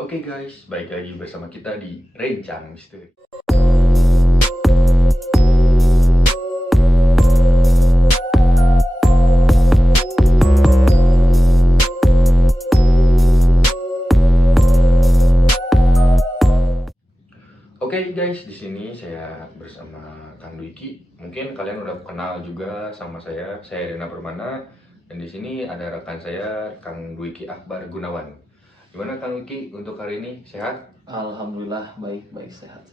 Oke guys, balik lagi bersama kita di Rencang Misteri. Oke guys, di sini saya bersama Kang Dwiki. Mungkin kalian udah kenal juga sama saya. Saya Rena Permana, dan di sini ada rekan saya Kang Dwiki Akbar Gunawan. Gimana Kang Dwiki untuk hari ini? Sehat? Alhamdulillah baik sehat.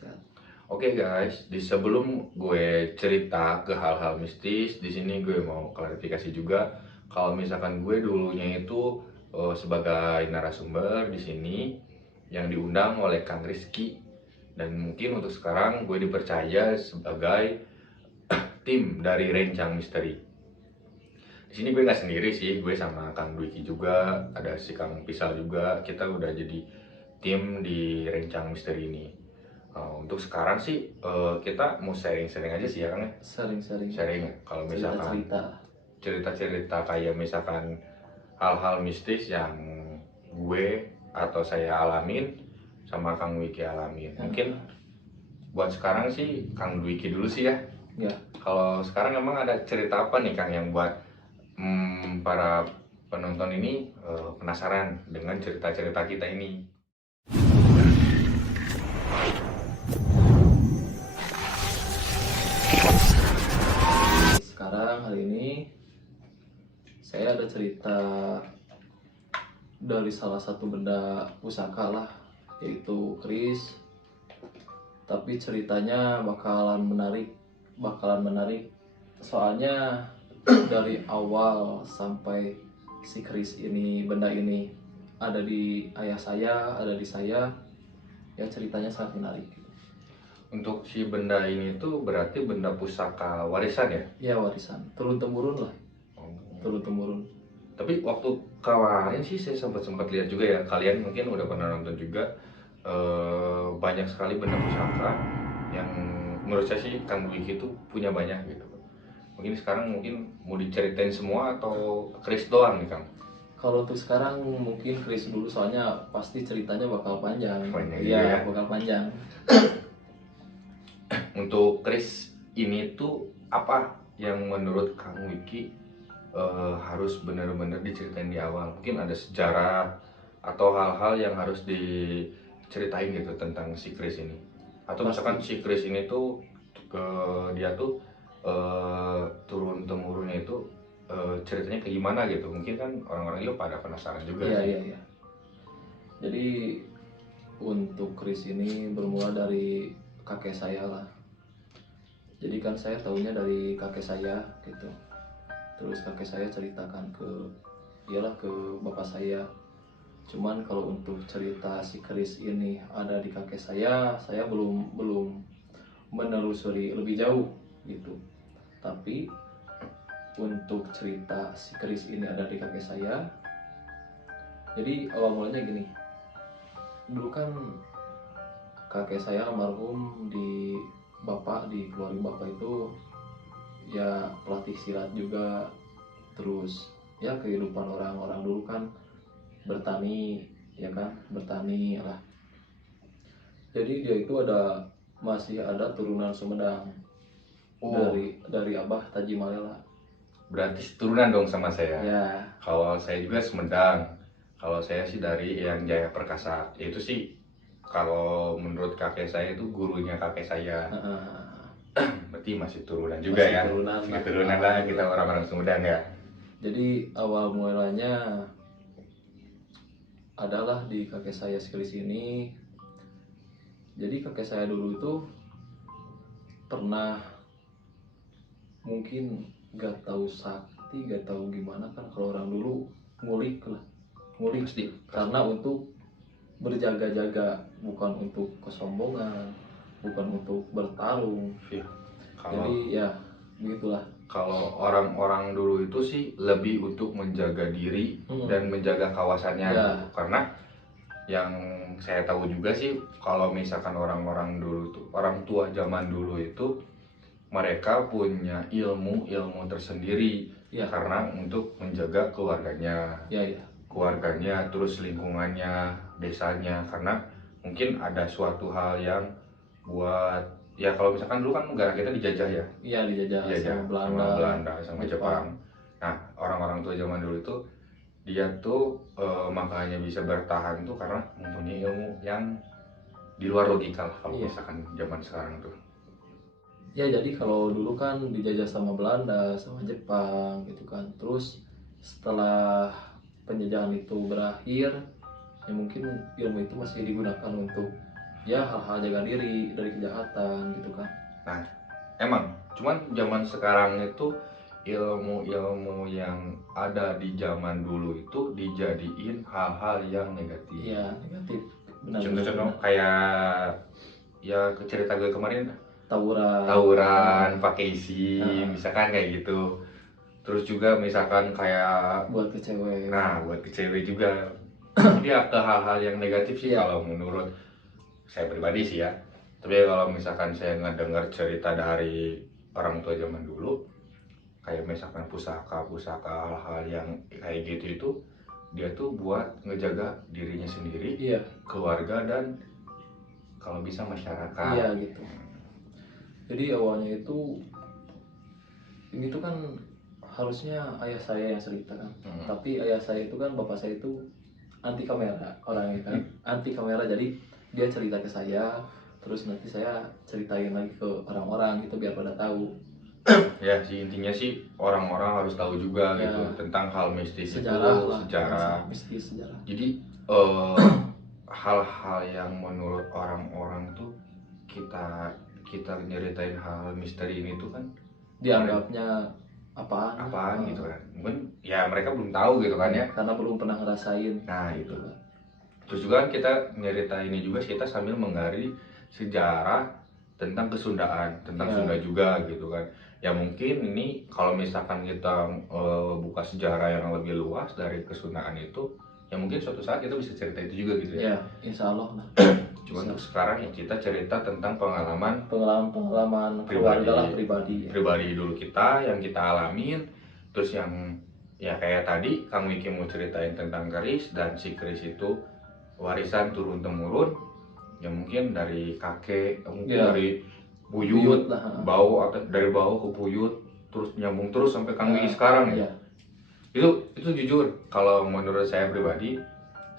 Oke guys, di sebelum gue cerita ke hal-hal mistis, di sini gue mau klarifikasi juga kalau misalkan gue dulunya itu sebagai narasumber di sini yang diundang oleh Kang Rizky, dan mungkin untuk sekarang gue dipercaya sebagai tim dari Rencang Misteri. Di sini gue nggak sendiri sih, gue sama Kang Dwiki juga, ada si Kang Pisal juga. Kita udah jadi tim di Rencang Misteri ini. Untuk sekarang sih kita mau sharing-sharing aja sih ya Kang ya. Sharing Sharing kalau misalkan cerita-cerita kayak misalkan hal-hal mistis yang gue atau saya alamin sama Kang Wiki alamin. Mungkin buat sekarang sih Kang Wiki dulu sih ya. Ya. Kalau sekarang emang ada cerita apa nih Kang yang buat para penonton ini penasaran dengan cerita-cerita kita ini? Sekarang hari ini saya ada cerita dari salah satu benda pusaka lah, yaitu keris. Tapi ceritanya bakalan menarik soalnya dari awal sampai si keris ini, benda ini ada di ayah saya, ada di saya, ya ceritanya sangat menarik. Untuk si benda ini tuh berarti benda pusaka warisan ya? Ya warisan, turun temurun lah. Turun temurun. Tapi waktu kemarin sih saya sempat lihat juga ya, kalian mungkin udah pernah nonton juga, banyak sekali benda pusaka yang menurut saya sih Kang Dwiki itu punya banyak gitu. Mungkin sekarang mau diceritain semua atau keris doang nih Kang? Kalau untuk sekarang mungkin keris dulu, soalnya pasti ceritanya bakal panjang. Iya, bakal panjang. Untuk keris ini tuh apa yang menurut Kang Wiki harus benar-benar diceritain di awal? Mungkin ada sejarah atau hal-hal yang harus diceritain gitu tentang si keris ini, atau misalkan si keris ini tuh dia tuh turun temurunnya itu ceritanya kayak gimana gitu. Mungkin kan orang-orang juga pada penasaran juga sih. Iya. Jadi untuk keris ini bermula dari kakek saya lah. Jadi kan saya tahunya dari kakek saya gitu. Terus kakek saya ceritakan ke bapak saya. Cuman kalau untuk cerita si keris ini ada di kakek saya belum menelusuri lebih jauh gitu. Tapi untuk cerita si keris ini ada di kakek saya, jadi awal mulanya gini. Dulu kan kakek saya almarhum, di keluarga bapak itu ya pelatih silat juga. Terus ya kehidupan orang-orang dulu kan bertani, ya kan, bertani lah. Jadi dia itu masih ada turunan Sumedang. Dari Abah Taji Malela. Berarti turunan dong sama saya. Ya. Kalau saya juga Sumedang. Kalau saya sih dari yang Jaya Perkasa. Itu sih kalau menurut kakek saya itu gurunya kakek saya. Berarti masih turunan juga masih ya. Turunan lah kita orang-orang Sumedang ya. Jadi awal mulanya adalah di kakek saya sekali sini. Jadi kakek saya dulu itu pernah, mungkin gak tahu sakti, gak tahu gimana kan, kalau orang dulu ngulik Pasti. Karena untuk berjaga-jaga, bukan untuk kesombongan, bukan untuk bertarung ya, jadi ya begitulah. Kalau orang-orang dulu itu sih lebih untuk menjaga diri dan menjaga kawasannya ya. Gitu. Karena yang saya tahu juga sih, kalau misalkan orang-orang dulu tuh, orang tua zaman dulu itu mereka punya ilmu tersendiri ya. Karena untuk menjaga keluarganya. Ya. keluarganya, terus lingkungannya, desanya, karena mungkin ada suatu hal yang buat ya kalau misalkan dulu kan negara kita dijajah ya, Iya, dijajah dijajah sama sama Belanda, Belanda, sama Jepang. Nah, orang-orang tua zaman dulu itu dia tuh makanya bisa bertahan tuh karena mempunyai ilmu yang di luar logika lah kalau Iya. misalkan zaman sekarang tuh. Ya jadi kalau dulu kan dijajah sama Belanda, sama Jepang gitu kan. Terus setelah penjajahan itu berakhir, ya mungkin ilmu itu masih digunakan untuk ya hal-hal jaga diri dari kejahatan gitu kan. Nah, emang cuman zaman sekarang itu ilmu-ilmu yang ada di zaman dulu itu dijadiin hal-hal yang negatif. Iya, negatif. Contoh-contoh kayak ya cerita gue kemarin, Tawuran. tawuran pakai isi, Nah. misalkan kayak gitu. Terus juga misalkan kayak Buat ke cewek. nah buat ke cewek juga. Jadi ya ke hal-hal yang negatif sih Iya. kalau menurut saya pribadi sih ya. Tapi kalau misalkan saya ngedengar cerita dari orang tua zaman dulu, kayak misalkan pusaka hal-hal yang kayak gitu itu dia tuh buat ngejaga dirinya sendiri, Iya. keluarga, dan kalau bisa masyarakat. Iya gitu. Jadi awalnya itu ini tuh kan harusnya ayah saya yang cerita kan. Tapi ayah saya itu kan, bapak saya itu anti kamera orangnya kan. Anti kamera, jadi dia cerita ke saya, terus nanti saya ceritain lagi ke orang-orang gitu biar pada tahu. Ya sih intinya sih orang-orang harus tahu juga Ya, gitu tentang hal mistis sejarah itu, lah, sejarah. mistis sejarah. Jadi hal-hal yang menurut orang-orang tuh kita nyeritain hal misteri ini tuh kan Dianggapnya apaan gitu kan, mungkin ya mereka belum tahu gitu kan ya, karena belum pernah ngerasain. nah itu. Gitu kan. Terus juga kan kita nyerita ini juga kita sambil menggali sejarah tentang kesundaan, tentang Ya. Sunda juga gitu kan. Ya mungkin ini kalau misalkan kita buka sejarah yang lebih luas dari kesundaan itu, ya mungkin suatu saat kita bisa cerita itu juga gitu ya. Ya, insya Allah lah. Cuma untuk sekarang ya kita cerita tentang pengalaman Pengalaman keluarga lah, pribadi. pribadi dulu kita yang kita alamin. Terus yang ya kayak tadi Kang Wiki mau ceritain tentang keris, dan si keris itu warisan turun temurun ya, mungkin dari kakek, mungkin Ya. dari buyut, lah. bau atau dari bau ke buyut, terus nyambung terus sampai Kang Wiki sekarang ya. Ya. Itu jujur kalau menurut saya pribadi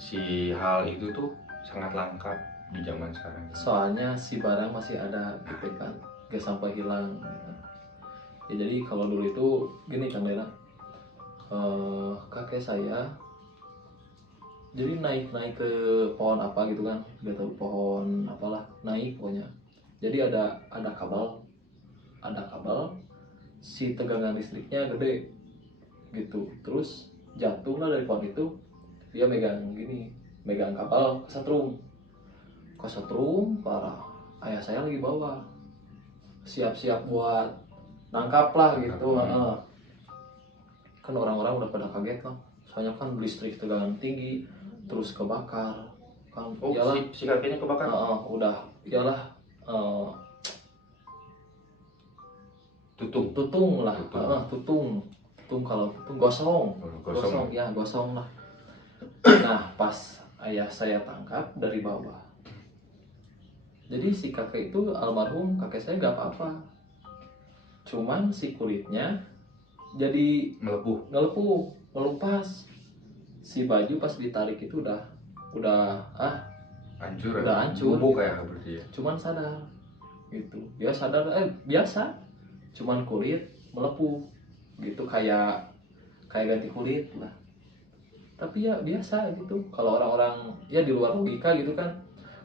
si hal itu tuh sangat langka di zaman sekarang. Soalnya si barang masih ada gitu kan, gak sampai hilang gitu. Ya jadi kalau dulu itu gini kan Dela, kakek saya jadi naik ke pohon apa gitu kan, gak tahu pohon apalah, naik pokoknya. Jadi ada kabel si tegangan listriknya gede gitu, terus jatuhlah dari pohon itu, dia megang kabel kesetrum parah. Ayah saya lagi bawa, siap-siap buat nangkap lah gitu. Kan orang-orang udah pada kaget kan, soalnya kan listrik tegangan tinggi terus kebakar kan. Iyalah, si kakeknya kebakar. udah iyalah, tutung lah. Tutung kalau tutung gosong ya, gosong lah. Nah pas ayah saya tangkap dari bawah, jadi si kakek itu almarhum kakek saya gak apa-apa, cuman si kulitnya jadi ngelepuh, melupas. Si baju pas ditarik itu udah hancur, bubuk kayak berarti ya. Cuman sadar gitu, dia sadar biasa, cuman kulit melepuh gitu, kayak ganti kulit lah. Tapi ya biasa gitu, kalau orang-orang ya di luar logika gitu kan,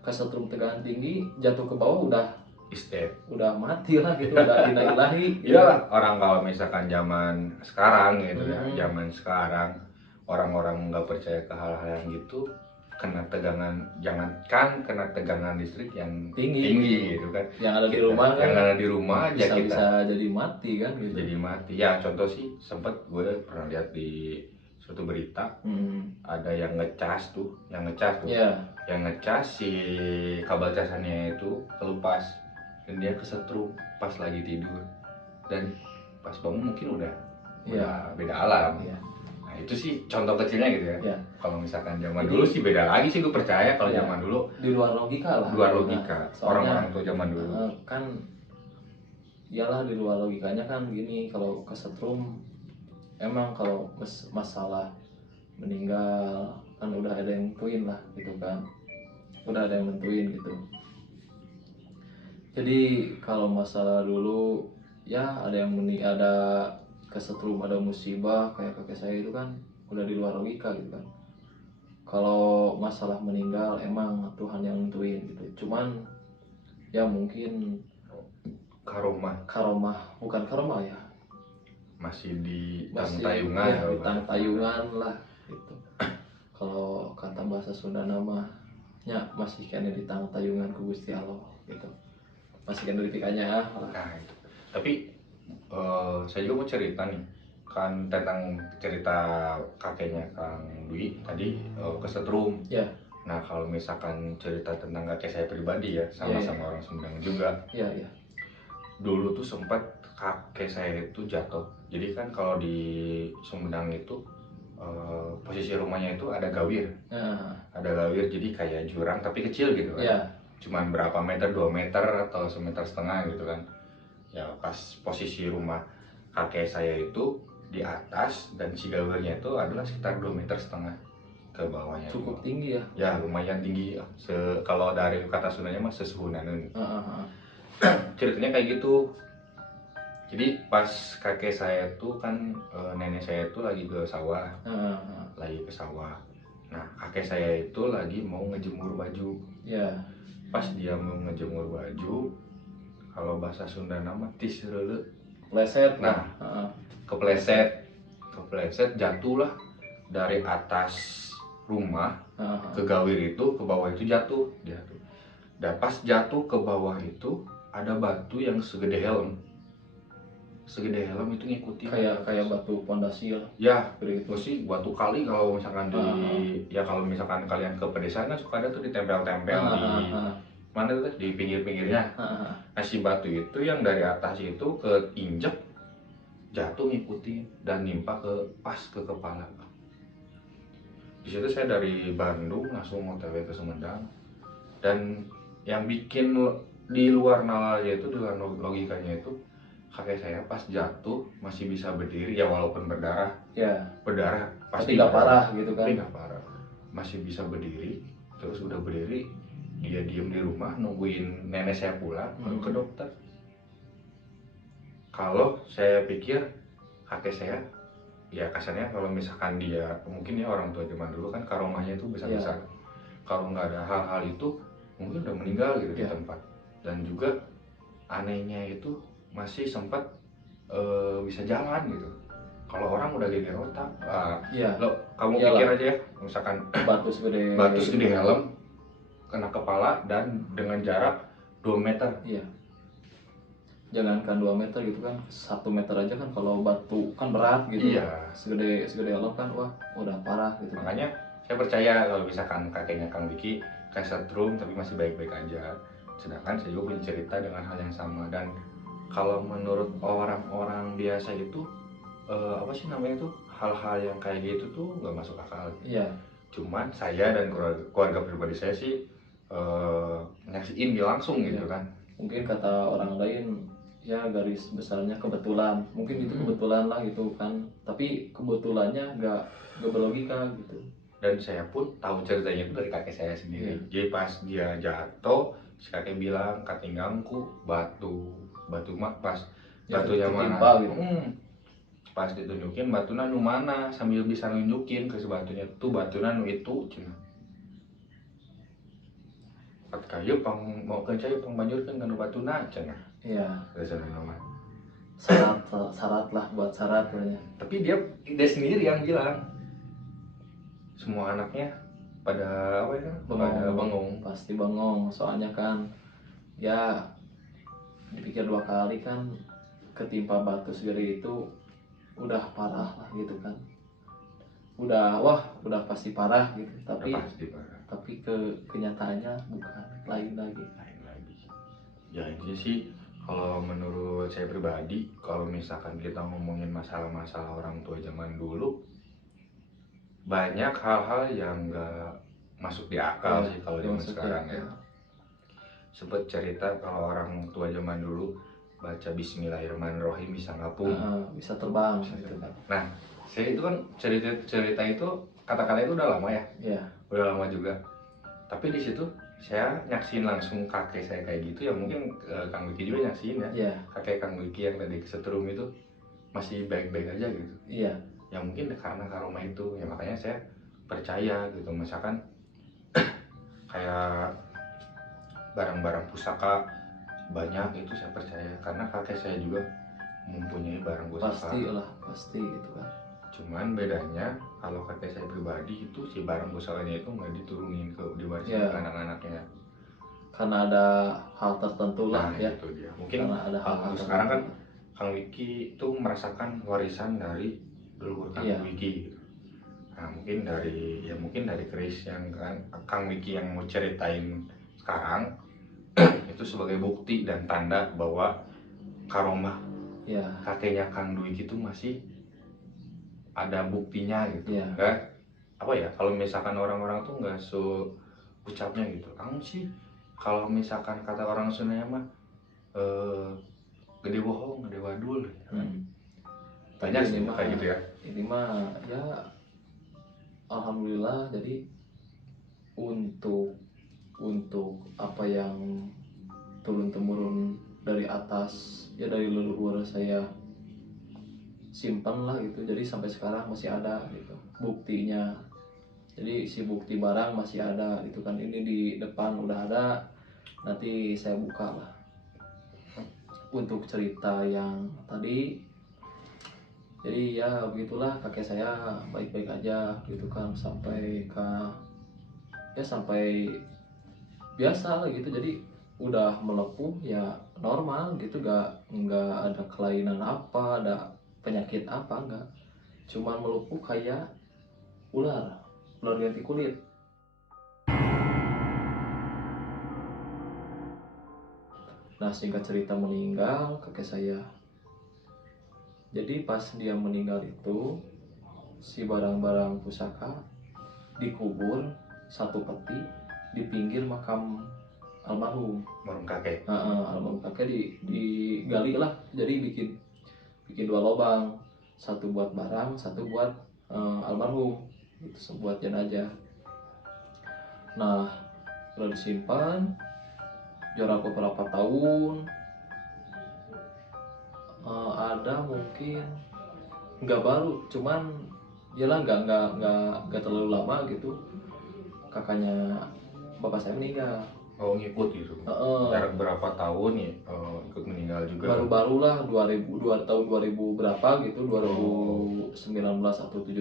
kesetrum tegangan tinggi jatuh ke bawah udah mati lah gitu, udah ilahi. Iya, orang kalau misalkan zaman sekarang gitu ya, zaman sekarang orang-orang nggak percaya ke hal-hal yang gitu, kena tegangan listrik yang tinggi gitu kan, yang ada di rumah kan, yang ada di rumah aja bisa jadi mati kan gitu. Jadi mati ya. Contoh sih sempet gue pernah lihat di suatu berita, ada yang ngecas tuh Yeah. yang ngecas si kabel casannya itu kelupas dan dia kesetrum pas lagi tidur, dan pas bangun mungkin udah beda alam. Yeah. Nah Nah itu sih contoh kecilnya gitu ya. Ya. Kalau misalkan zaman Jadi- dulu sih beda lagi sih, gue percaya kalau Ya. zaman dulu Di luar logika lah. luar Nah, logika soalnya, orang-orang tua zaman dulu. kan iyalah di luar logikanya kan gini, kalau kesetrum emang kalau masalah meninggal kan udah ada yang nentuin lah gitu kan, udah ada yang nentuin gitu. Jadi kalau masalah dulu ya ada yang ada kesetrum, ada musibah kayak kakek saya itu kan udah di luar logika gitu kan. Kalau masalah meninggal emang Tuhan yang nentuin gitu. Cuman ya mungkin Karomah bukan karomah ya, masih di masih tayungan ya, di tayungan lah gitu. Kalau kata bahasa Sunda nama nya masih kena di tayungan ku Gusti Allah gitu. Masih kena dipikanya lah. Nah itu. Tapi saya juga mau cerita nih kan tentang cerita kakeknya Kang Dwi tadi kesetrum. Ya. Nah kalau misalkan cerita tentang kakek saya pribadi ya, sama-sama orang Sumedang juga. Iya, iya. Dulu tuh sempat kakek saya itu jatuh. Jadi kan kalau di Sumedang itu posisi rumahnya itu ada gawir. Ada gawir, jadi kayak jurang tapi kecil gitu kan. Iya. Cuman berapa meter, 2 meter atau 1,5 meter gitu kan. Ya pas posisi rumah kakek saya itu di atas dan si gawirnya itu adalah sekitar 2,5 meter ke bawahnya. Cukup tinggi ya. Ya lumayan tinggi. Kalau dari kata Sundanya mah sesuhunaneun. Ceritanya kayak gitu. Jadi pas kakek saya tuh kan nenek saya tuh lagi ke sawah. Nah kakek saya itu lagi mau ngejemur baju. Ya. Pas dia mau ngejemur baju, kalau bahasa Sunda nama tisreule. Pleset. Nah, kepleset jatuhlah dari atas rumah ke gawir itu, ke bawah itu jatuh. Dan pas jatuh ke bawah itu ada batu yang segede helm. Segede helm itu ngikutin. Kayak batu pondasi lah. Ya, Gitu. sih batu kali kalau misalkan ya kalau misalkan kalian ke pedesaan kan suka ada tuh ditempel-tempel di mana tuh di pinggir-pinggirnya. Nah si batu itu yang dari atas itu keinjek jatuh ngikutin dan nimpa pas ke kepala. Di situ saya dari Bandung langsung OTW ke Sumedang, dan yang bikin di luar nalarnya itu, di luar logikanya itu, kakek saya pas jatuh masih bisa berdiri ya walaupun berdarah. Ya. Berdarah pasti nggak parah gitu kan. Tapi nggak parah, masih bisa berdiri. Terus udah berdiri dia diem di rumah nungguin nenek saya pulang baru ke dokter. Kalau saya pikir kakek saya ya kasarnya kalau misalkan dia mungkin ya orang tua zaman dulu kan karomahnya itu besar-besar. Kalau nggak ada hal-hal itu mungkin udah meninggal gitu di tempat. Dan juga anehnya itu masih sempat bisa jalan gitu. Kalau orang udah geger otak, lo kamu pikir aja ya, misalkan batu segede helm kena kepala dan dengan jarak 2 meter. Iya. Jangankan 2 meter gitu kan, 1 meter aja kan kalau batu kan berat gitu. Iya. Segede helm kan wah udah parah gitu. Makanya saya percaya kalau misalkan kakeknya Kang Diki kesetrum tapi masih baik-baik aja. Sedangkan saya juga punya cerita dengan hal yang sama. Dan kalau menurut orang-orang biasa itu apa sih namanya tuh, hal-hal yang kayak gitu tuh nggak masuk akal. Iya. Cuman saya dan keluarga pribadi saya sih nyaksiin dia langsung gitu kan. Mungkin kata orang lain ya garis besarnya kebetulan, mungkin itu kebetulan lah gitu kan, tapi kebetulannya nggak berlogika gitu. Dan saya pun tahu ceritanya itu dari kakek saya sendiri. Jadi pas dia jatuh si kakek bilang katinggangku batu mah pas batunya mana gitu. Pas ditunjukin batuna nu mana sambil bisa nunjukin ke batunya tuh batuna nu itu cina pat kayu mau ke cai pangbanjurkeun kana batuna cenah. Iya. Dasarna nama syarat lah buat syarat ya. Tapi dia sendiri yang bilang semua anaknya pada apa ya? Pada bengong. Pasti bengong, soalnya kan ya dipikir 2 kali kan, ketimpa batu segede itu udah parah lah gitu kan. Udah pasti parah gitu, tapi Pasti parah. Tapi kenyataannya bukan, lain lagi. Ya intinya sih kalau menurut saya pribadi, kalau misalkan kita ngomongin masalah-masalah orang tua zaman dulu, banyak hal-hal yang nggak masuk di akal Iya, sih kalau yang zaman suka, sekarang ya. Sempet cerita kalau orang tua zaman dulu baca Bismillahirrahmanirrahim bisa ngapung. bisa terbang gitu kan. Nah, saya itu kan cerita itu kata-kata itu udah lama ya, Iya, udah lama juga. Tapi di situ saya nyaksiin langsung kakek saya kayak gitu ya, mungkin Kang Wiki juga nyaksiin ya. iya, Kakek Kang Wiki yang tadi kesetrum itu masih baik-baik aja gitu. iya, Ya mungkin karena karoma itu ya, makanya saya percaya gitu. Misalkan kayak barang-barang pusaka banyak itu saya percaya karena kakek saya juga mempunyai barang pusaka. pasti gitu kan. Cuman bedanya kalau kakek saya pribadi itu si barang pusakanya itu nggak diturunin ke diwarisin Iya. ke anak-anaknya. Karena ada hal tertentu lah Nah ya. itu dia. Mungkin Karena ada hal-hal untuk sekarang kan tertentu. Kang Wiki itu merasakan warisan dari leluhur Kang Iya. Wiki gitu. Nah mungkin dari Chris yang kan Kang Wiki yang mau ceritain sekarang itu sebagai bukti dan tanda bahwa karomah Iya. kakeknya Kang Dwiki itu masih ada buktinya gitu. Iya. Enggak apa ya, kalau misalkan orang-orang tuh nggak ucapnya gitu. Kamu sih kalau misalkan kata orang Sunda mah eh, gede bohong, gede wadul gitu kan. Banyak Tapi sih ini mah, kayak gitu ya. ini mah ya alhamdulillah. Jadi untuk apa yang turun temurun dari atas ya, dari leluhur saya simpan lah gitu. Jadi sampai sekarang masih ada gitu buktinya. Jadi si bukti barang masih ada gitu kan. Ini di depan udah ada, nanti saya buka lah. Untuk cerita yang tadi, jadi ya begitulah, kakek saya baik-baik aja gitu kan, sampai sampai biasa lah gitu. Jadi udah melepuh ya, normal gitu, nggak ada kelainan apa, ada penyakit apa, nggak, cuman melepuh kayak ular ganti kulit. Nah, singkat cerita, meninggal kakek saya. Jadi pas dia meninggal itu, si barang-barang pusaka dikubur satu peti di pinggir makam almarhum. Barang kakek. Almarhum kakek digali lah, jadi bikin dua lubang, satu buat barang, satu buat almarhum, itu buat jenazah. Nah, udah disimpan jarak beberapa tahun. Ada mungkin nggak baru, cuman yalah, nggak terlalu lama gitu, kakaknya bapak saya meninggal. Oh ngikut gitu. Jarak berapa tahun ya ikut meninggal juga. Baru-baru lah, 2002 tahun 2000 berapa gitu, 2019 atau 17,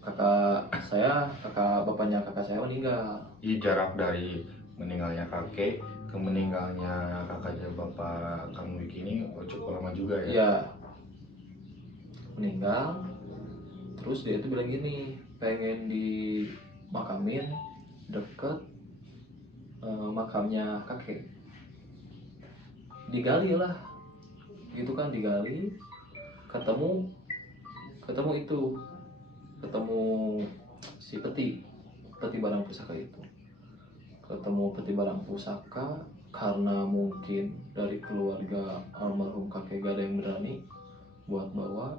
kakak bapaknya kakak saya meninggal. Jadi jarak dari meninggalnya kakek ke meninggalnya kakaknya bapak Kang Wiki ini cukup lama juga ya. Iya, meninggal. Terus dia itu bilang gini, pengen dimakamin deket makamnya kakek. Digali lah gitu kan, digali, ketemu si peti barang pusaka itu. Ketemu peti barang pusaka, karena mungkin dari keluarga almarhum kakek gak ada yang berani buat bawa.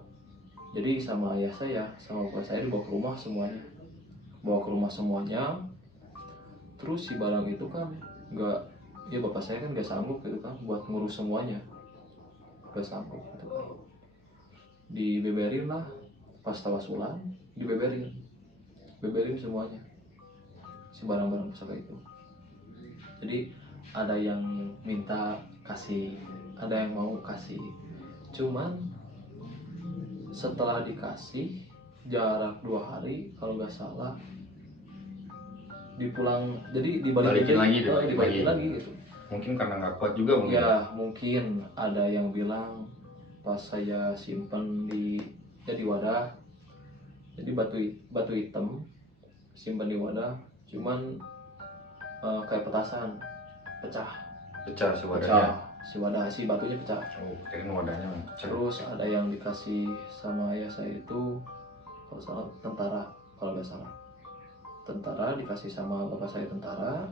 Jadi sama ayah saya, sama bapak saya dibawa ke rumah semuanya. Terus si barang itu kan nggak, ya bapak saya kan nggak sanggup gitu kan buat ngurus semuanya, nggak sanggup gitu kan. Dibeberin lah, pas tawasulan beberin semuanya, si barang-barang pusaka itu. Jadi ada yang minta kasih, ada yang mau kasih. Cuman setelah dikasih jarak 2 hari kalau nggak salah, jadi dibalikin lagi gitu. Mungkin karena nggak kuat juga mungkin. Ya mungkin ada yang bilang pas saya simpen di wadah, jadi batu hitam simpan di wadah, cuman kayak petasan, pecah si wadah, si batunya pecah. Oh, kirain wadahnya pecah. Terus ada yang dikasih sama ayah saya itu kalau salah tentara, kalau nggak salah tentara, dikasih sama bapak saya tentara,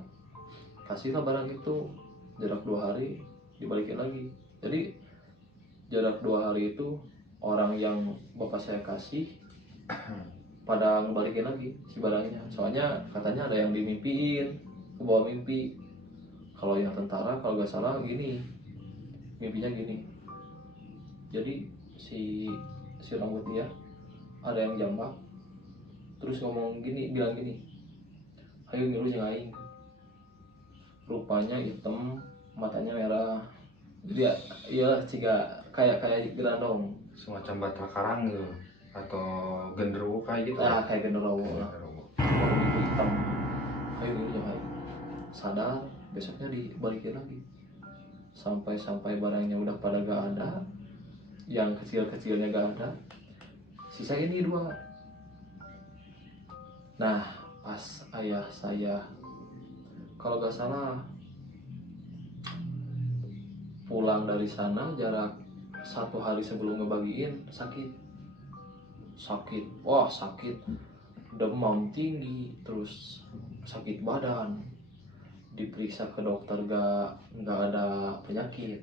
kasihlah barang itu, jarak 2 hari dibalikin lagi. Jadi jarak 2 hari itu orang yang bapak saya kasih pada ngebalikin lagi si barangnya, soalnya katanya ada yang dimimpiin, ke bawah mimpi. Kalau yang tentara kalau nggak salah gini, mimpinya gini, jadi si orang putih ya, ada yang jambak terus ngomong gini, bilang gini, ayo ngilu jeung aing. Rupanya hitam, matanya merah, jadi ya iya ciga kayak gerandong. Semacam batra karang gitu atau genderuwo kayak gitu. Kayak genderuwo lah. Genderuwo. Warna hitam, ayo ngilu jeung aing. Sadar, besoknya dibalikin lagi, sampai barangnya udah pada gak ada, yang kecil-kecilnya gak ada, sisa ini 2. Nah, pas ayah saya kalau gak salah pulang dari sana, jarak 1 hari sebelum ngebagiin, sakit, wah sakit, demam tinggi, terus sakit badan, diperiksa ke dokter gak ada penyakit,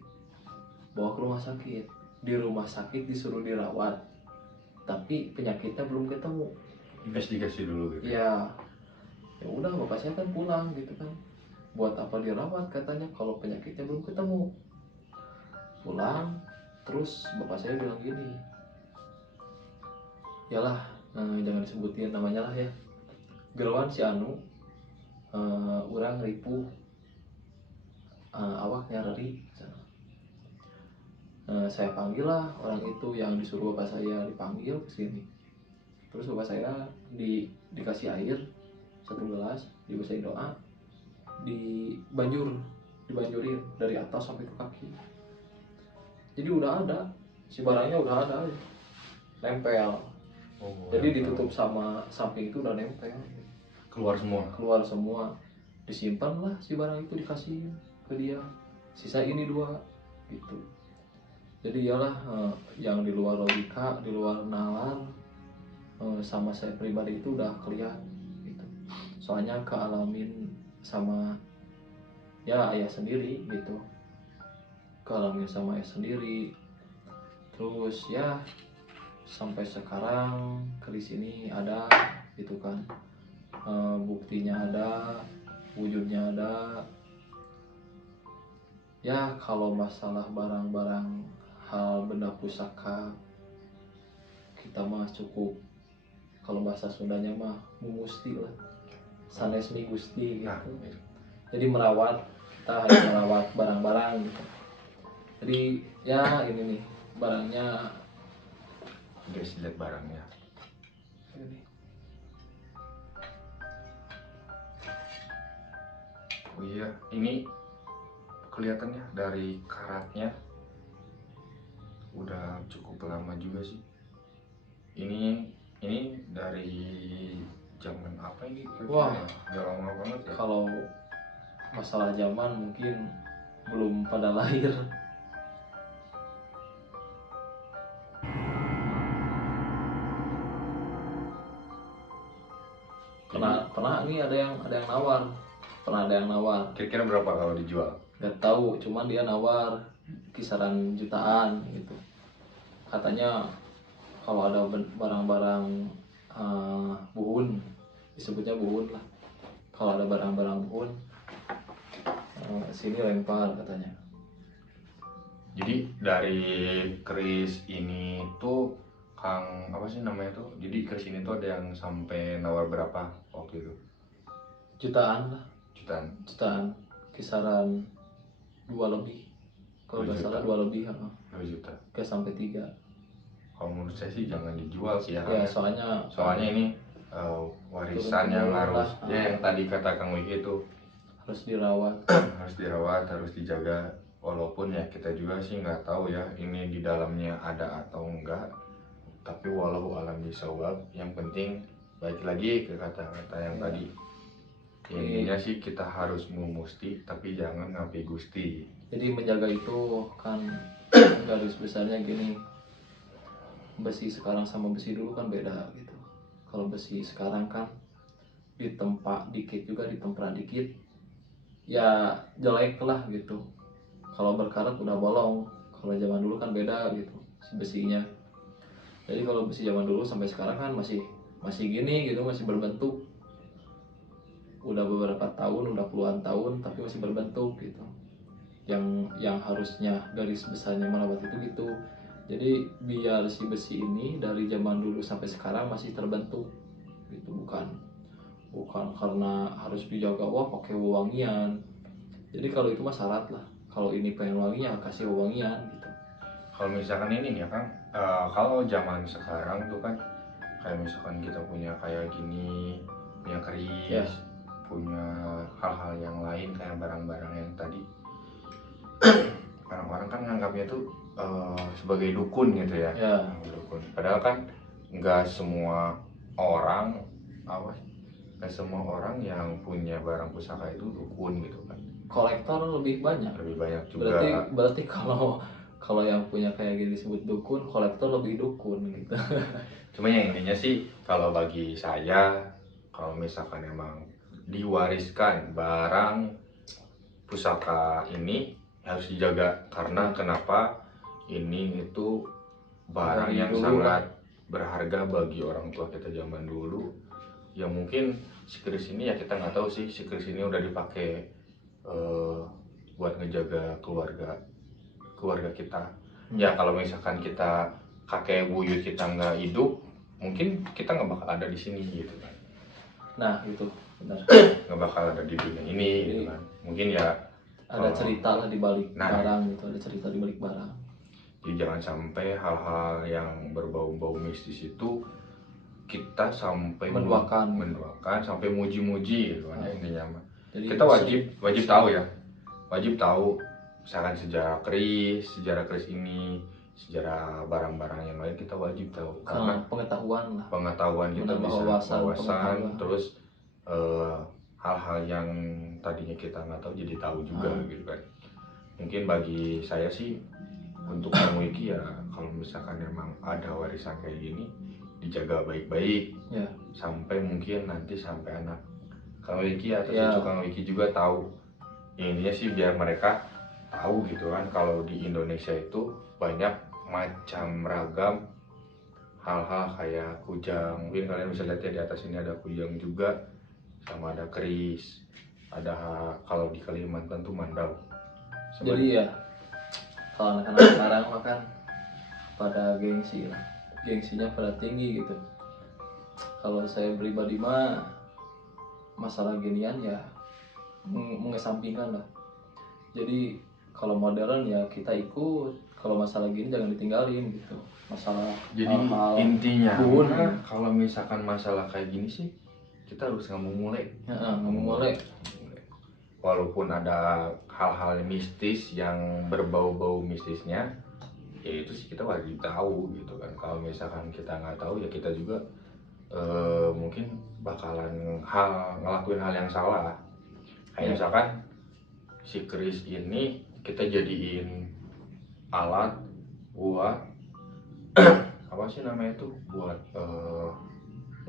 bawa ke rumah sakit. Di rumah sakit disuruh dirawat, tapi penyakitnya belum ketemu. Investigasi dulu gitu. Ya udah, bapak saya kan pulang gitu kan, buat apa dirawat katanya kalau penyakitnya belum ketemu. Pulang, terus bapak saya bilang gini, yalah, jangan disebutin namanya lah ya, geruan si anu, urang ripuh, awaknya reri. Saya panggil lah orang itu yang disuruh bapak saya, dipanggil ke sini. Terus bapak saya dikasih air 1 gelas, dibacain doa, dibanjurin dari atas sampai ke kaki. Jadi udah ada, si barangnya udah ada, nempel. Jadi ditutup sama samping itu udah nempel, keluar semua. Disimpan lah si barang itu, dikasih ke dia, sisa ini 2 gitu. Jadi iyalah, yang di luar logika, di luar nalar, sama saya pribadi itu udah kelihatan gitu. Soalnya kealamin sama ya ayah sendiri gitu, kealamin sama ayah sendiri. Terus ya sampai sekarang keris ini ada gitu kan, buktinya ada, wujudnya ada. Ya kalau masalah barang-barang, hal benda pusaka, kita mah cukup, kalau bahasa Sundanya mah mumusti lah, sanes mi gusti gitu. Jadi merawat, kita harus merawat barang-barang gitu. Jadi ya ini nih barangnya, Guys, lihat barangnya. ini. Oh iya, ini kelihatannya dari karatnya udah cukup lama juga sih. Ini dari zaman apa ini? Wah, udah lama banget ya. Kalau masalah zaman mungkin belum pada lahir. Pernah nih ada yang nawar, pernah ada yang nawar. Kira-kira berapa kalau dijual? Gak tahu, cuman dia nawar kisaran jutaan gitu. Katanya kalau ada barang-barang buhun, disebutnya buhun lah. Kalau ada barang-barang buhun, sini lempar katanya. Jadi dari keris ini tuh Kang apa sih namanya tuh? Jadi keris ini tuh ada yang sampai nawar berapa waktu itu? Jutaan lah, Jutaan. kisaran 2 lebih. Kalau nggak salah 2 lebih, 2 juta. Gak sampai 3. Kalau menurut saya sih jangan dijual sih ya. Ya soalnya ini warisan yang harus lah. ya yang tadi kata Kang Wiki itu harus dirawat. harus dijaga. Walaupun ya kita juga sih nggak tahu ya ini di dalamnya ada atau enggak. Tapi walau alam bisawab, yang penting balik lagi ke kata-kata yang tadi. Intinya sih kita harus mumusti tapi jangan ngapi gusti. Jadi menjaga itu kan garis besarnya gini, besi sekarang sama besi dulu kan beda gitu. Kalau besi sekarang kan ditempa dikit juga, ditempa dikit ya jelek lah gitu. Kalau berkarat udah bolong. Kalau zaman dulu kan beda gitu si besinya. Jadi kalau besi zaman dulu sampai sekarang kan masih masih gini gitu, masih berbentuk. Udah beberapa tahun, udah puluhan tahun tapi masih berbentuk gitu. Yang harusnya garis besarnya merawat itu gitu. Jadi biar si besi ini dari zaman dulu sampai sekarang masih terbentuk gitu, bukan karena harus dijaga wah pakai wewangian. Jadi kalau itu mah syarat lah, kalau ini pengen wangi ya kasih wewangian gitu. Kalau misalkan ini nih ya Kang, kalau zaman sekarang tuh kan kayak misalkan kita punya kayak gini, punya keris, Ya. punya hal-hal yang lain kayak barang-barang yang tadi, orang-orang kan nganggapnya tuh sebagai dukun gitu ya. Ya. Dukun. Padahal kan nggak semua orang apa, nggak semua orang yang punya barang pusaka itu dukun gitu kan. Kolektor lebih banyak. Lebih banyak juga. Berarti kalau yang punya kayak gini disebut dukun, kolektor lebih dukun gitu. Cuma yang intinya sih kalau bagi saya, kalau misalkan emang diwariskan barang pusaka ini harus dijaga karena kenapa, ini itu barang Dari yang dulu sangat berharga bagi orang tua kita zaman dulu. Ya mungkin si keris ini ya kita nggak tahu sih si keris ini udah dipakai buat ngejaga keluarga kita. Ya kalau misalkan kita kakek buyut kita nggak hidup, mungkin kita nggak bakal ada di sini gitu kan. Nah itu benar. Nggak bakal ada di dunia ini gitu kan. Mungkin ya ada cerita lah di balik Nah. barang gitu, ada cerita di balik barang. Jadi jangan sampai hal-hal yang berbau-bau mistis itu kita sampai Menduakan sampai muji-muji gitu kan intinya mah. Jadi Kita wajib tahu ya, wajib tahu misalkan sejarah keris ini, sejarah barang-barang yang lain kita wajib tahu karena pengetahuan kita menambah bisa wawasan, wawasan terus hal-hal yang tadinya kita nggak tahu jadi tahu juga gitu kan. Mungkin bagi saya sih untuk Kang Wiki ya kalau misalkan memang ada warisan kayak gini dijaga baik-baik ya. Sampai mungkin nanti sampai anak Kang Wiki atau Ya. cucu Kang Wiki juga tahu. Ya, intinya sih biar mereka tahu gitu kan kalau di Indonesia itu banyak macam ragam hal-hal kayak kujang. Mungkin kalian bisa lihat ya di atas ini ada kujang juga, sama ada keris, ada kalau di Kalimantan tuh mandau. Jadi ya kalau anak-anak sekarang makan pada gengsi lah, gengsinya pada tinggi gitu. Kalau saya pribadi mah masalah ginian ya mengesampingkan lah. Jadi kalau modern ya kita ikut, kalau masalah gini jangan ditinggalin gitu. Masalah jadi hal-hal intinya bun. kalau misalkan masalah kayak gini sih kita harus nggak mau mulai. Walaupun ada hal-hal mistis yang berbau-bau mistisnya, ya itu sih kita wajib tahu gitu kan. Kalau misalkan kita nggak tahu ya kita juga mungkin bakalan ngelakuin hal yang salah. Kayak misalkan si keris ini kita jadiin alat buat apa sih namanya itu, buat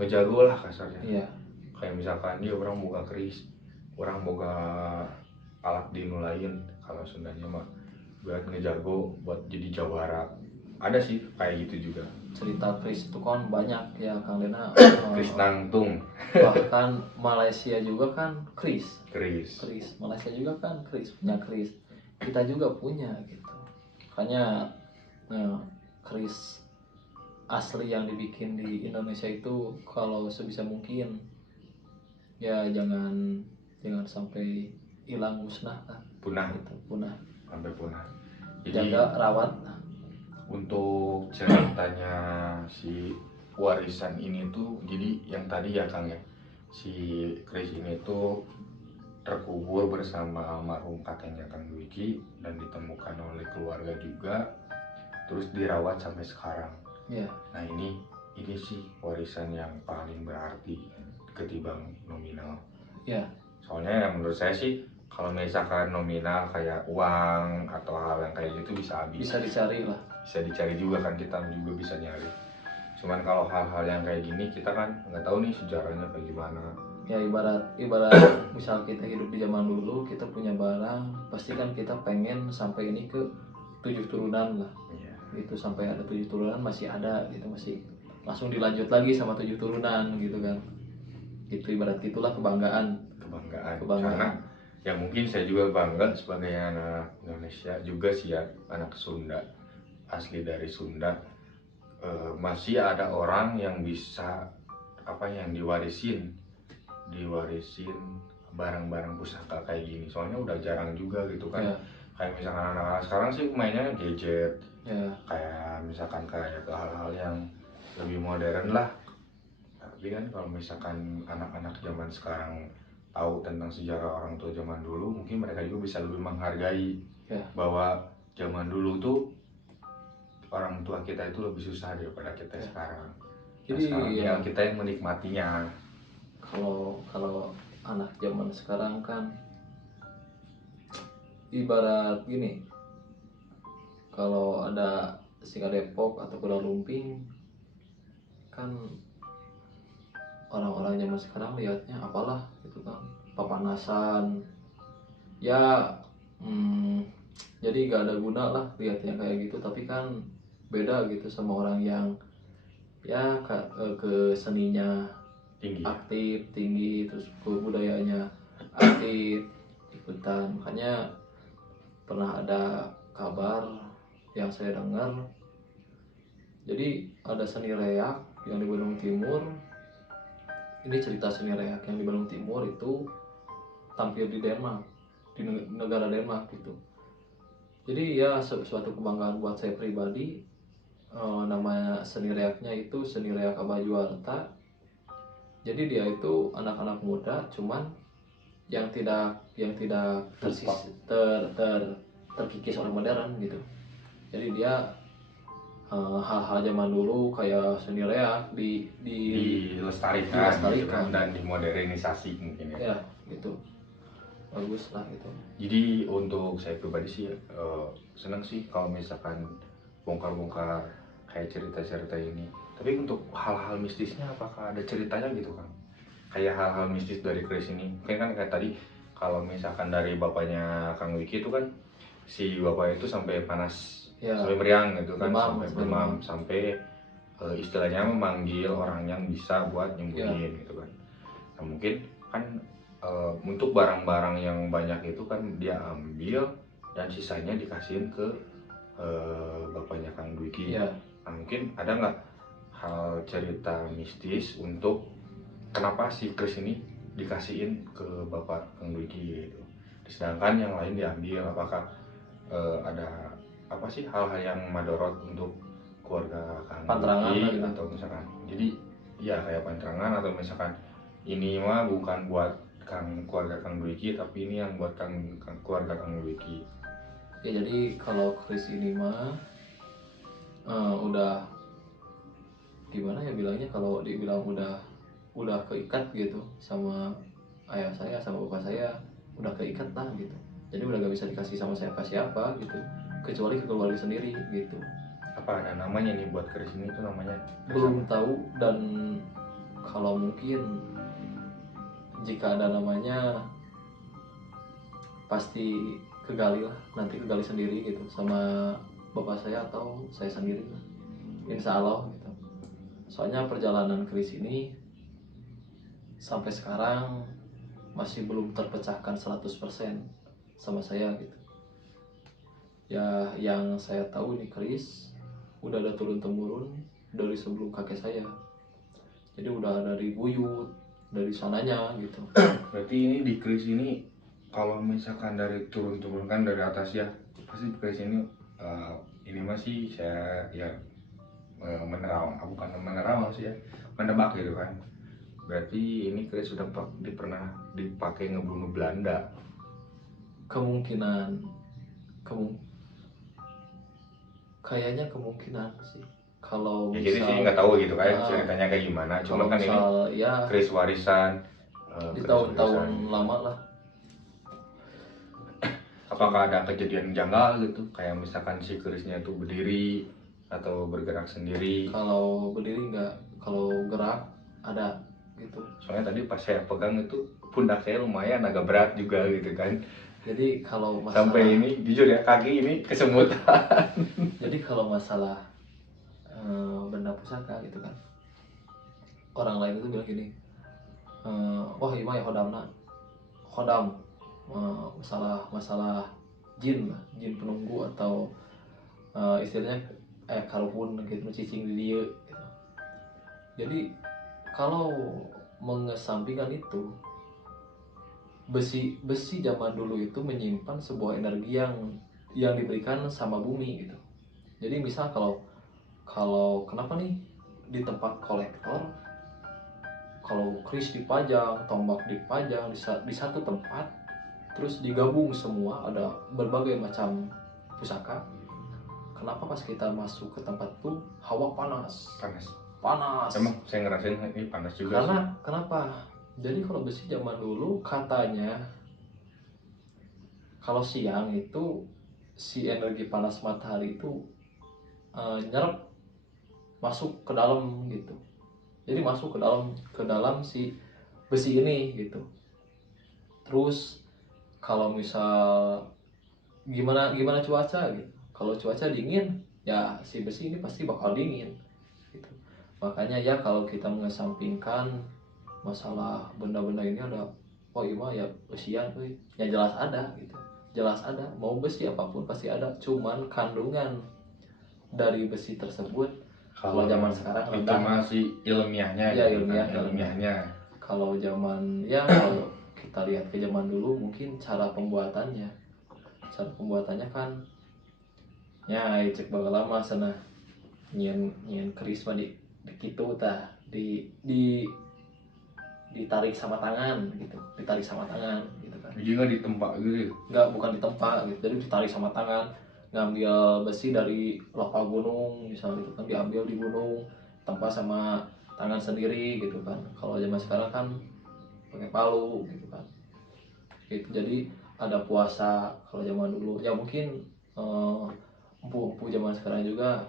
ngejago lah kasarnya. Iya. Kayak misalkan dia orang boga keris, orang boga alat dinu lain, kalau Sundanya mah buat ngejago, buat jadi jawara. Ada sih kayak gitu juga. Cerita keris itu kan banyak ya Kang Dena. Keris nangtung. Bahkan Malaysia juga kan keris. Malaysia juga kan keris, punya keris. Kita juga punya gitu. Makanya keris asli yang dibikin di Indonesia itu kalau sebisa mungkin ya jangan sampai hilang, musnah lah. Punah. Gitu, punah. Sampai punah. Jadi jaga, rawat. Untuk ceritanya si warisan ini tuh, jadi yang tadi ya Kang ya, si keris ini tuh terkubur bersama almarhum kakeknya Kang Wiki dan ditemukan oleh keluarga juga, terus dirawat sampai sekarang. Yeah. Nah ini sih warisan yang paling berarti ketimbang nominal. Yeah. Soalnya yang menurut saya sih kalau misalkan nominal kayak uang atau hal yang kayak gitu bisa habis. Bisa dicari lah. Bisa dicari juga kan, kita juga bisa nyari. Cuman kalau hal-hal yang kayak gini kita kan nggak tahu nih sejarahnya kayak gimana. Ya ibarat misal kita hidup di zaman dulu, kita punya barang, pasti kan kita pengen sampai ini ke 7 turunan lah. Iya. Itu sampai ada 7 turunan masih ada gitu, masih langsung dilanjut lagi sama 7 turunan gitu kan. Itu ibarat itulah kebanggaan. Karena ya mungkin saya juga bangga sebagai anak Indonesia juga sih ya, anak Sunda, asli dari Sunda. Masih ada orang yang bisa yang diwarisin barang-barang pusaka kayak gini, soalnya udah jarang juga gitu kan. Ya. Kayak misalkan anak-anak sekarang sih mainnya gadget Ya. kayak misalkan kayak ke hal-hal yang lebih modern lah. Tapi kan kalau misalkan anak-anak zaman sekarang tahu tentang sejarah orang tua zaman dulu, mungkin mereka juga bisa lebih menghargai Ya. bahwa zaman dulu tuh orang tua kita itu lebih susah daripada kita sekarang. Jadi sekarang ya, kita yang menikmatinya. Kalau anak zaman sekarang kan ibarat gini, kalau ada Singa Depok atau Kuda Lumping kan orang-orang zaman sekarang lihatnya apalah gitu kan, papanasan ya. Jadi gak ada guna lah lihatnya kayak gitu, tapi kan beda gitu sama orang yang ya ke seninya Tinggi. aktif, tinggi, terus ke budayanya aktif, ikutan. Makanya pernah ada kabar yang saya dengar, jadi ada seni reak yang di Bandung Timur. Ini cerita seni reak yang di Bandung Timur itu tampil di Denmark, di negara Denmark gitu. Jadi ya suatu kebanggaan buat saya pribadi. Nama seni reaknya itu seni reak Abajuarta. Jadi dia itu anak-anak muda, cuman yang tidak terkikis oleh modern gitu. Jadi dia hal-hal zaman dulu kayak seni reak dilestarikan gitu kan, dan dimodernisasi mungkin ya. Ya gitu, bagus lah gitu. Jadi untuk saya pribadi sih senang sih kalau misalkan bongkar-bongkar kayak cerita-cerita ini. Tapi untuk hal-hal mistisnya apakah ada ceritanya gitu kan? Kayak hal-hal mistis dari Chris ini, mungkin kan kayak tadi kalau misalkan dari bapaknya Kang Wiki itu kan, si bapak itu sampai panas Ya, sampai meriang gitu kan, demam, sampai demam, sampai istilahnya memanggil orang yang bisa buat nyembuhin gitu kan. Nah mungkin kan untuk barang-barang yang banyak itu kan dia ambil dan sisanya dikasihin ke bapaknya Kang Dwiki. Ya. Nah mungkin ada nggak hal cerita mistis untuk kenapa si Chris ini dikasihin ke bapak Kang Dwiki gitu, sedangkan yang lain diambil? Apakah ada apa sih hal-hal yang madorot untuk keluarga Kang Dwiki atau misalkan jadi ya kayak pantrangan, atau misalkan ini mah bukan buat keluarga Kang Dwiki tapi ini yang buat keluarga Kang Dwiki. Oke, jadi kalau Chris ini mah udah gimana ya bilangnya, kalau dibilang udah keikat gitu sama ayah saya, sama bapak saya, udah keikat lah gitu. Jadi udah gak bisa dikasih sama siapa-siapa gitu, kecuali ke keluarga sendiri gitu. Apa ada namanya nih buat Chris ini, itu namanya belum tahu, dan kalau mungkin jika ada namanya pasti kegali lah, nanti kegali sendiri gitu sama bapak saya atau saya sendiri lah, insya Allah gitu. Soalnya perjalanan Chris ini sampai sekarang masih belum terpecahkan 100% sama saya gitu. Ya yang saya tahu nih, Chris udah ada turun-temurun dari sebelum kakek saya. Jadi udah dari buyut, dari sananya gitu. Berarti ini di Chris ini kalau misalkan dari turun-turun kan dari atas ya, pasti Chris ini masih saya ya menerawang, bukan menerawang sih ya, menebak gitu kan. Berarti ini Chris sudah pernah dipakai ngebunuh Belanda. Kayaknya kemungkinan sih. Kalau ya misal, kita sih nggak tahu gitu kan ceritanya kayak gimana. Cuma kan ini ya, Chris warisan di tahun-tahun lama lah. Apakah ada kejadian janggal gitu, kayak misalkan si Chrisnya itu berdiri atau bergerak sendiri? Kalau berdiri enggak, kalau gerak ada gitu. Soalnya tadi pas saya pegang itu pundak saya lumayan agak berat juga gitu kan. Jadi kalau masalah Sampai ini jujur ya, kaki ini kesemut. jadi kalau masalah benda pusaka gitu kan, orang lain itu bilang gini, wah ini mah ya hodam, masalah masalah jin lah, jin penunggu atau istilahnya karupun gitu cicing di dia gitu. Jadi kalau mengesampingkan itu, besi besi zaman dulu itu menyimpan sebuah energi yang diberikan sama bumi gitu. Jadi misal kalau kalau kenapa nih di tempat kolektor, kalau keris dipajang, tombak dipajang di satu tempat, terus digabung semua ada berbagai macam pusaka. Kenapa pas kita masuk ke tempat tuh hawa panas? Panas. Panas. Emang saya ngerasain ini panas juga Karena sih. kenapa? Jadi kalau besi zaman dulu katanya kalau siang itu si energi panas matahari itu nyerap masuk ke dalam gitu. Jadi masuk ke dalam si besi ini gitu. Terus kalau misal gimana gimana cuaca gitu. Kalau cuaca dingin ya si besi ini pasti bakal dingin gitu. Makanya ya kalau kita mengesampingkan masalah benda-benda ini ada, oh iya ya besian ya jelas ada gitu. Jelas ada, mau besi apapun pasti ada, cuman kandungan dari besi tersebut kalau zaman sekarang itu rendah. masih ilmiahnya Ya, gitu kan, ilmiah. ilmiahnya. Kalau zaman ya kalau kita lihat ke zaman dulu mungkin cara pembuatannya kan ya cek bakal lama sana nyen nyen keris mah di gitu tah ditarik sama tangan gitu, ditarik sama tangan gitu kan. Jadi nggak ditempa gitu. Nggak, bukan ditempa gitu, jadi ditarik sama tangan, ngambil besi dari lava gunung misalnya gitu kan, diambil di gunung, tempa sama tangan sendiri gitu kan. Kalau zaman sekarang kan pakai palu gitu kan gitu. Jadi ada puasa kalau zaman dulu ya mungkin empu-empu zaman sekarang juga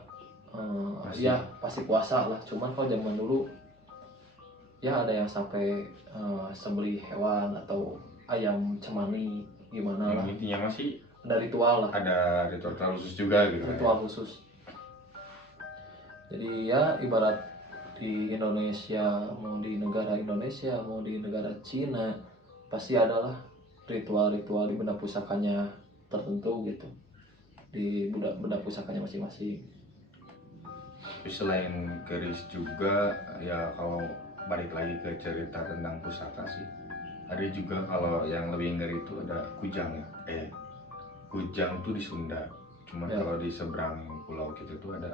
Masih. ya pasti puasa lah, cuman kalau zaman dulu ya ada yang sampai sembelih hewan atau ayam cemani gimana lah, Intinya masih ada ritual lah, ada ritual khusus juga gitu kan. ritual khusus. Jadi ya ibarat di Indonesia, mau di negara Indonesia mau di negara Cina, pasti adalah ritual-ritual di benda pusakanya tertentu gitu, di benda pusakanya masing-masing. Tapi selain keris juga ya, kalau balik lagi ke cerita tentang pusaka sih, ada juga kalau yang lebih ngeri itu ada kujang ya. Kujang tuh di Sunda, cuman Ya. kalau di seberang pulau kita tuh ada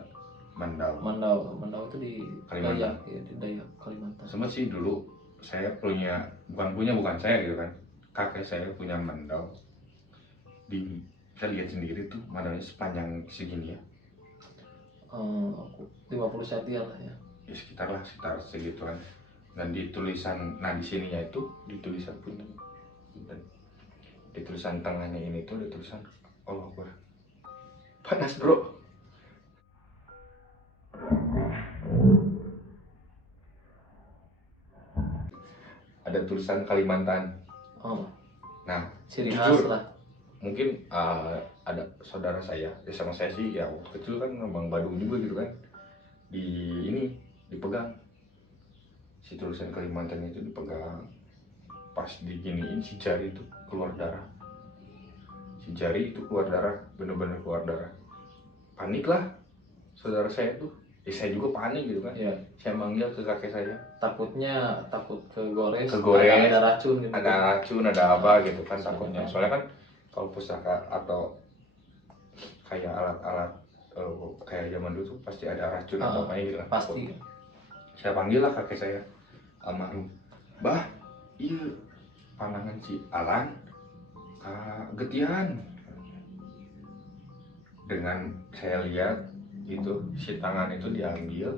mandau. Mandau itu di Kalimantan. Dayak ya, di Dayak Kalimantan. Sempat sih dulu saya bukan saya gitu kan, kakek saya punya mandau. Saya lihat sendiri tuh mandaunya sepanjang segini ya, 50 cm lah ya. ya sekitar segituan. Dan di tulisan, nah di sininya itu di tulisan pun, dan di tulisan tengahnya ini tuh ada tulisan Allah Akbar. Panas bro. Ada tulisan Kalimantan. Oh, Nah ciri jujur khas lah. mungkin ada saudara saya ya, sama saya sih ya, waktu kecil kan Bang Badung juga gitu kan, di ini dipegang si tulisan Kalimantan itu, dipegang pas diginiin si jari itu keluar darah, bener-bener keluar darah. Panik lah saudara saya tuh, ya saya juga panik gitu kan Ya, saya manggil ke kakek saya, takut kegores, Kegores, ada racun gitu. ada racun ada apa gitu kan Siapa takutnya. tahu. Soalnya kan kalau pusaka atau kayak alat-alat kayak zaman dulu tuh pasti ada racun atau apa gitu kan. Pasti. Saya panggil lah kakek saya almarhum, bah iya panangan si Alan getian. Dengan saya lihat itu si tangan itu diambil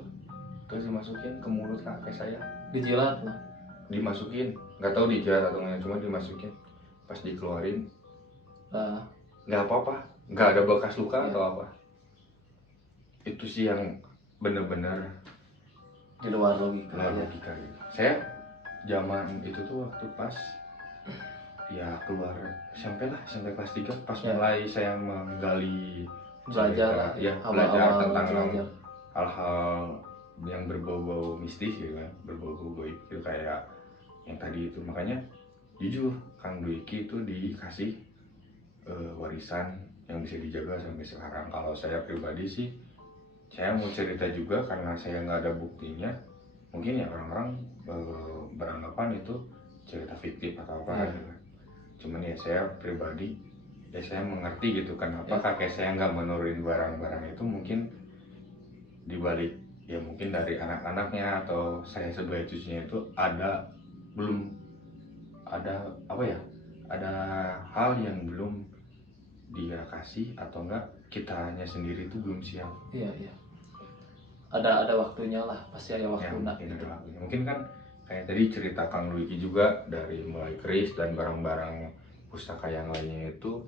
terus dimasukin ke mulut kakek saya, Dijilat lah. dimasukin, nggak tahu dijilat atau nggak, cuma dimasukin. Pas dikeluarin nggak apa-apa, nggak ada bekas luka Ya. atau apa. itu sih yang bener-bener di luar logika ya. logika gitu. Saya zaman itu tuh waktu pas ya keluar SMP lah, SMP kelas 3 pas Ya. mulai saya menggali Belajar lah ya, awal-awal belajar tentang belajar. hal-hal yang berbau-bau mistis gitu kan, berbau-bau goib gitu kayak yang tadi itu. Makanya jujur Kang Dwiki itu dikasih warisan yang bisa dijaga sampai sekarang. Kalau saya pribadi sih, saya mau cerita juga karena saya nggak ada buktinya. Mungkin ya orang-orang beranggapan itu cerita fiktif atau apa gitu kan. Cuman ya saya pribadi, ya saya mengerti gitu kenapa kakek saya nggak menurunin barang-barang itu. Mungkin dibalik ya mungkin dari anak-anaknya atau saya sebagai cucunya itu belum ada apa ya, ada hal yang belum dia kasih atau enggak kitanya sendiri itu belum siap. Iya. Ada waktunya lah, pasti ada Ya, waktunya mungkin gitu. ada waktunya. Mungkin kan kayak tadi cerita Kang Luigi juga dari mulai keris dan barang-barang pustaka yang lainnya itu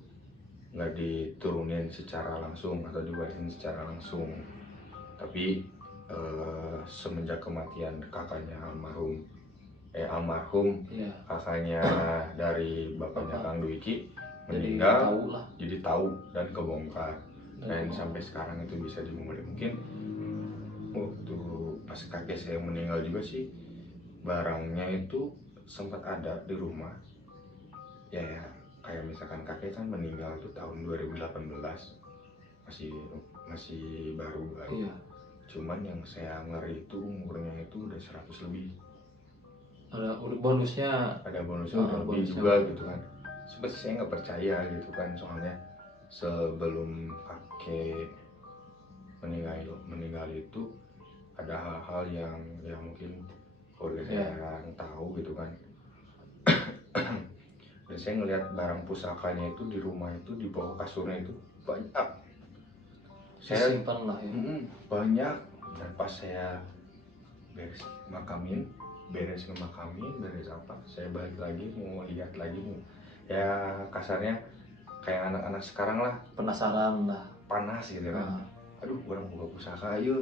nggak diturunin secara langsung atau dibalikin secara langsung, tapi semenjak kematian kakaknya almarhum Iya. kakaknya dari bapaknya Kang Dwiki Jadi meninggal, tahu lah. jadi tahu dan kebongkar dan sampai sekarang itu bisa dimulai. Mungkin waktu pas kakek saya meninggal juga sih barangnya itu sempat ada di rumah ya, kayak misalkan kakek kan meninggal tuh tahun 2018, masih baru kan. Iya. Cuman yang saya ngeri itu umurnya itu udah 100 lebih. Ada bonusnya. Ada bonusnya udah lebih bonusnya juga gitu kan. Sebenarnya saya nggak percaya gitu kan, soalnya sebelum kakek meninggal itu ada hal-hal yang mungkin keluarga saya yang tahu gitu kan. Dan saya ngelihat barang pusakanya itu di rumah itu di bawah kasurnya itu banyak. Saya simpan lah ya. Banyak. Dan pas saya beres ngemakamin, beres apa, saya balik lagi mau lihat lagi, ya kasarnya kayak anak-anak sekarang lah, Penasaran lah, panas gitu kan. Aduh, orang buka pusaka aja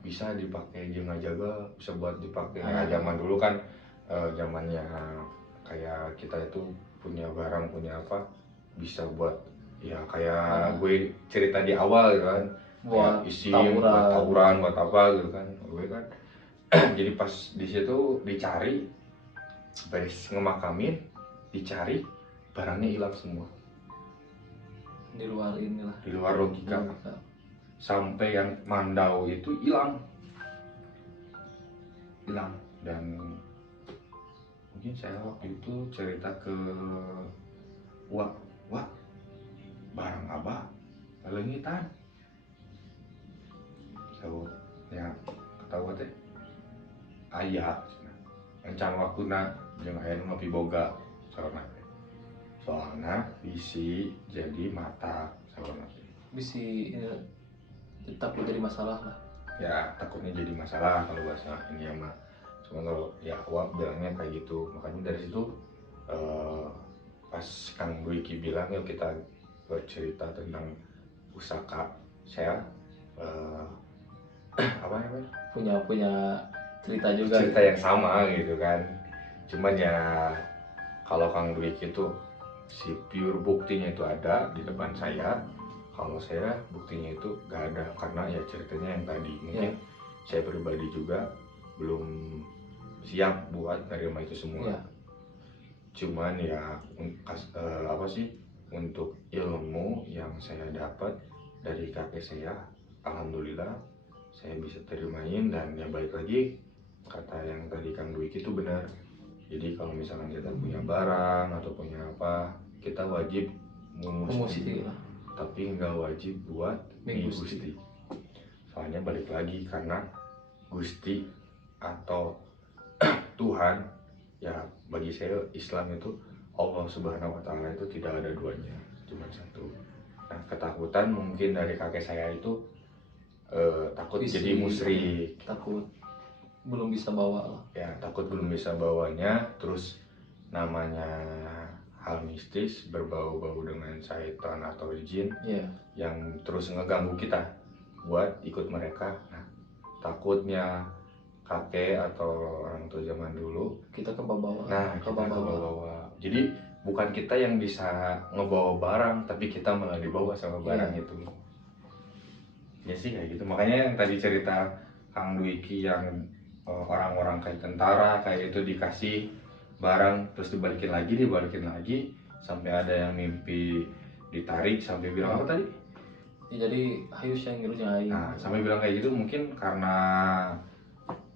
bisa dipakai jeung ngajaga, bisa buat dipakai zaman dulu kan, zamannya kayak kita itu punya barang, punya apa, bisa buat ya kayak gue cerita di awal gitu kan, buat isim, buat tawuran, buat apa gitu kan, gue kan. Jadi pas di situ dicari, beres ngemakamin, dicari, barangnya hilang semua. Di luar inilah. Di luar logika. Sampai yang mandau itu hilang. Dan mungkin saya waktu itu cerita ke Wak, barang abah lelengitan. So, ya ketawa teh ayah encan waktuna jeung aya nu nepi boga soalna bisi jadi mata saurna bisi takut jadi masalah lah ya, takutnya jadi masalah kalau bahasa ini ya mah. Cuma kalau ya Wak bilangnya kayak gitu. Makanya dari situ pas Kang Dwiki bilang yuk kita cerita tentang pusaka, saya apa namanya, punya cerita juga, cerita yang sama gitu kan. Cuman ya kalau Kang Dwiki itu si pure buktinya itu ada di depan saya, kalau saya buktinya itu gak ada karena ya ceritanya yang tadi mungkin saya pribadi juga belum siap buat menerima itu semua. Cuman ya apa sih, untuk ilmu yang saya dapat dari kakek saya, alhamdulillah saya bisa terimain. Dan ya balik lagi kata yang tadi Kang Dwiki itu benar. Jadi kalau misalkan kita punya barang atau punya apa, kita wajib mengumusti, tapi nggak wajib buat Gusti. Soalnya balik lagi karena Gusti atau Tuhan, ya bagi saya Islam itu Allah Subhanahu wa Ta'ala itu tidak ada duanya, cuma satu. Nah, ketakutan mungkin dari kakek saya itu takut jadi musyrik, takut belum bisa bawa lah ya, takut belum bisa bawanya. Terus namanya hal mistis berbau-bau dengan syaitan atau jin yang terus ngeganggu kita. buat ikut mereka. Nah, takutnya kakek atau orang tua zaman dulu kita ke bawah. Nah, kita ke bawah. Jadi bukan kita yang bisa ngebawa barang, tapi kita malah dibawa sama barang itu. Ya sih kayak gitu. Makanya yang tadi cerita Kang Dwiki yang orang-orang kayak tentara kayak itu dikasih barang terus dibalikin lagi sampai ada yang mimpi ditarik sampai bilang apa tadi? Ya, jadi hayu yang ngirunya aing. Nah, sampai bilang kayak gitu mungkin karena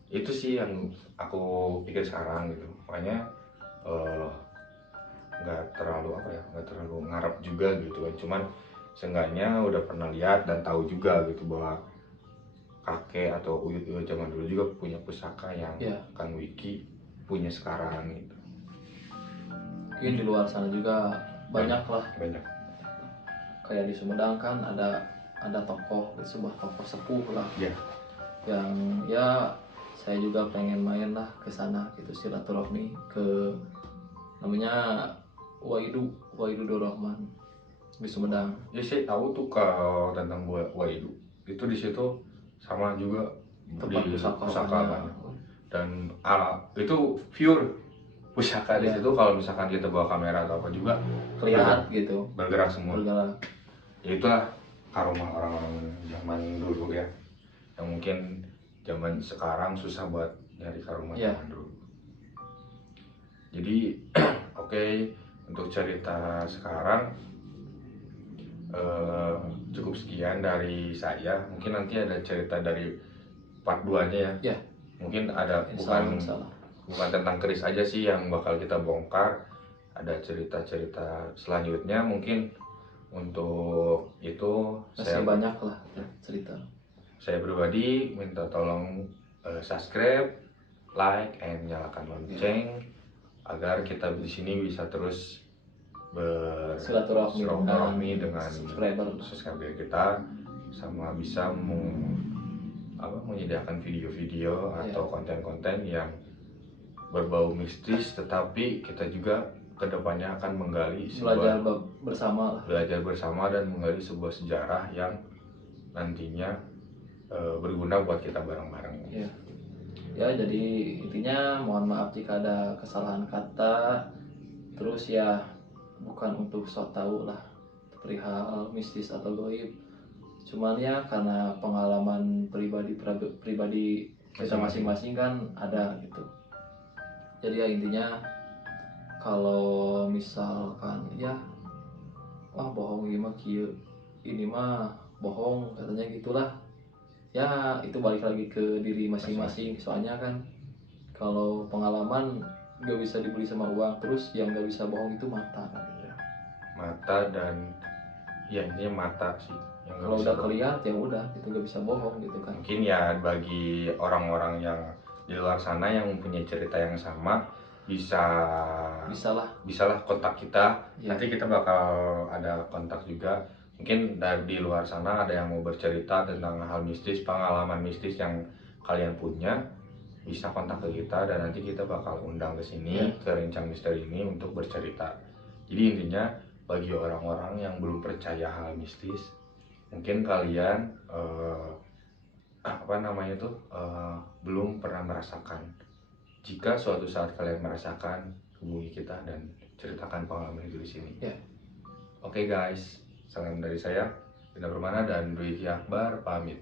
itu sih yang aku pikir sekarang gitu. Makanya nggak terlalu nggak terlalu ngarep juga gitu kan, cuman seenggaknya udah pernah lihat dan tahu juga gitu bahwa kakek atau uyut-uyut zaman dulu juga punya pusaka yang Kang Wiki punya sekarang gitu. Mungkin di luar sana juga banyak lah, kayak di Sumedang kan ada tokoh, sebuah tokoh sepuh lah yang ya saya juga pengen main lah ke sana gitu, silaturahmi ke namanya Waidu Dorahman di Sumedang. Ya saya tahu tuh kalau tentang Waidu itu di situ sama juga tempat di pusaka banyak. Dan itu pure pusaka di situ. Kalau misalkan kita bawa kamera atau apa juga kelihatan gitu bergerak semua. Ya itulah karomah orang-orang zaman dulu ya, yang mungkin zaman sekarang susah buat nyari karomah zaman dulu. Jadi oke, untuk cerita sekarang cukup sekian dari saya. Mungkin nanti ada cerita dari part 2 nya ya. Mungkin ada bukan tentang keris aja sih yang bakal kita bongkar, ada cerita-cerita selanjutnya. Mungkin untuk itu masih banyak lah cerita. Saya pribadi minta tolong subscribe, like, and nyalakan lonceng agar kita di sini bisa terus bersilaturahmi dengan subscriber kita, sama bisa menyediakan video-video atau konten-konten yang berbau mistis, tetapi kita juga kedepannya akan menggali belajar bersama dan menggali sebuah sejarah yang nantinya berguna buat kita bareng-bareng. Ya, jadi intinya mohon maaf jika ada kesalahan kata, terus ya bukan untuk sok tahu lah perihal mistis atau goib, cuman ya karena pengalaman pribadi kita masing-masing kan ada gitu. Jadi ya intinya kalau misalkan ya bohong ini mah bohong katanya gitulah ya, itu balik lagi ke diri masing-masing. Soalnya kan kalau pengalaman gak bisa dibeli sama uang, terus yang gak bisa bohong itu mata kan gitu ya. Mata dan ya ini mata sih yang kalau udah kelihatan ya udah itu gak bisa bohong gitu kan. Mungkin ya bagi orang-orang yang di luar sana yang mempunyai cerita yang sama bisalah kontak kita. Nanti kita bakal ada kontak juga. Mungkin di luar sana ada yang mau bercerita tentang hal mistis, pengalaman mistis yang kalian punya, bisa kontak ke kita dan nanti kita bakal undang ke sini ke Rincang Misteri ini untuk bercerita. Jadi intinya bagi orang-orang yang belum percaya hal mistis, mungkin kalian belum pernah merasakan. Jika suatu saat kalian merasakan, hubungi kita dan ceritakan pengalaman itu di sini. Oke guys, salam dari saya, Dina Permana dan Dwiki Akbar pamit.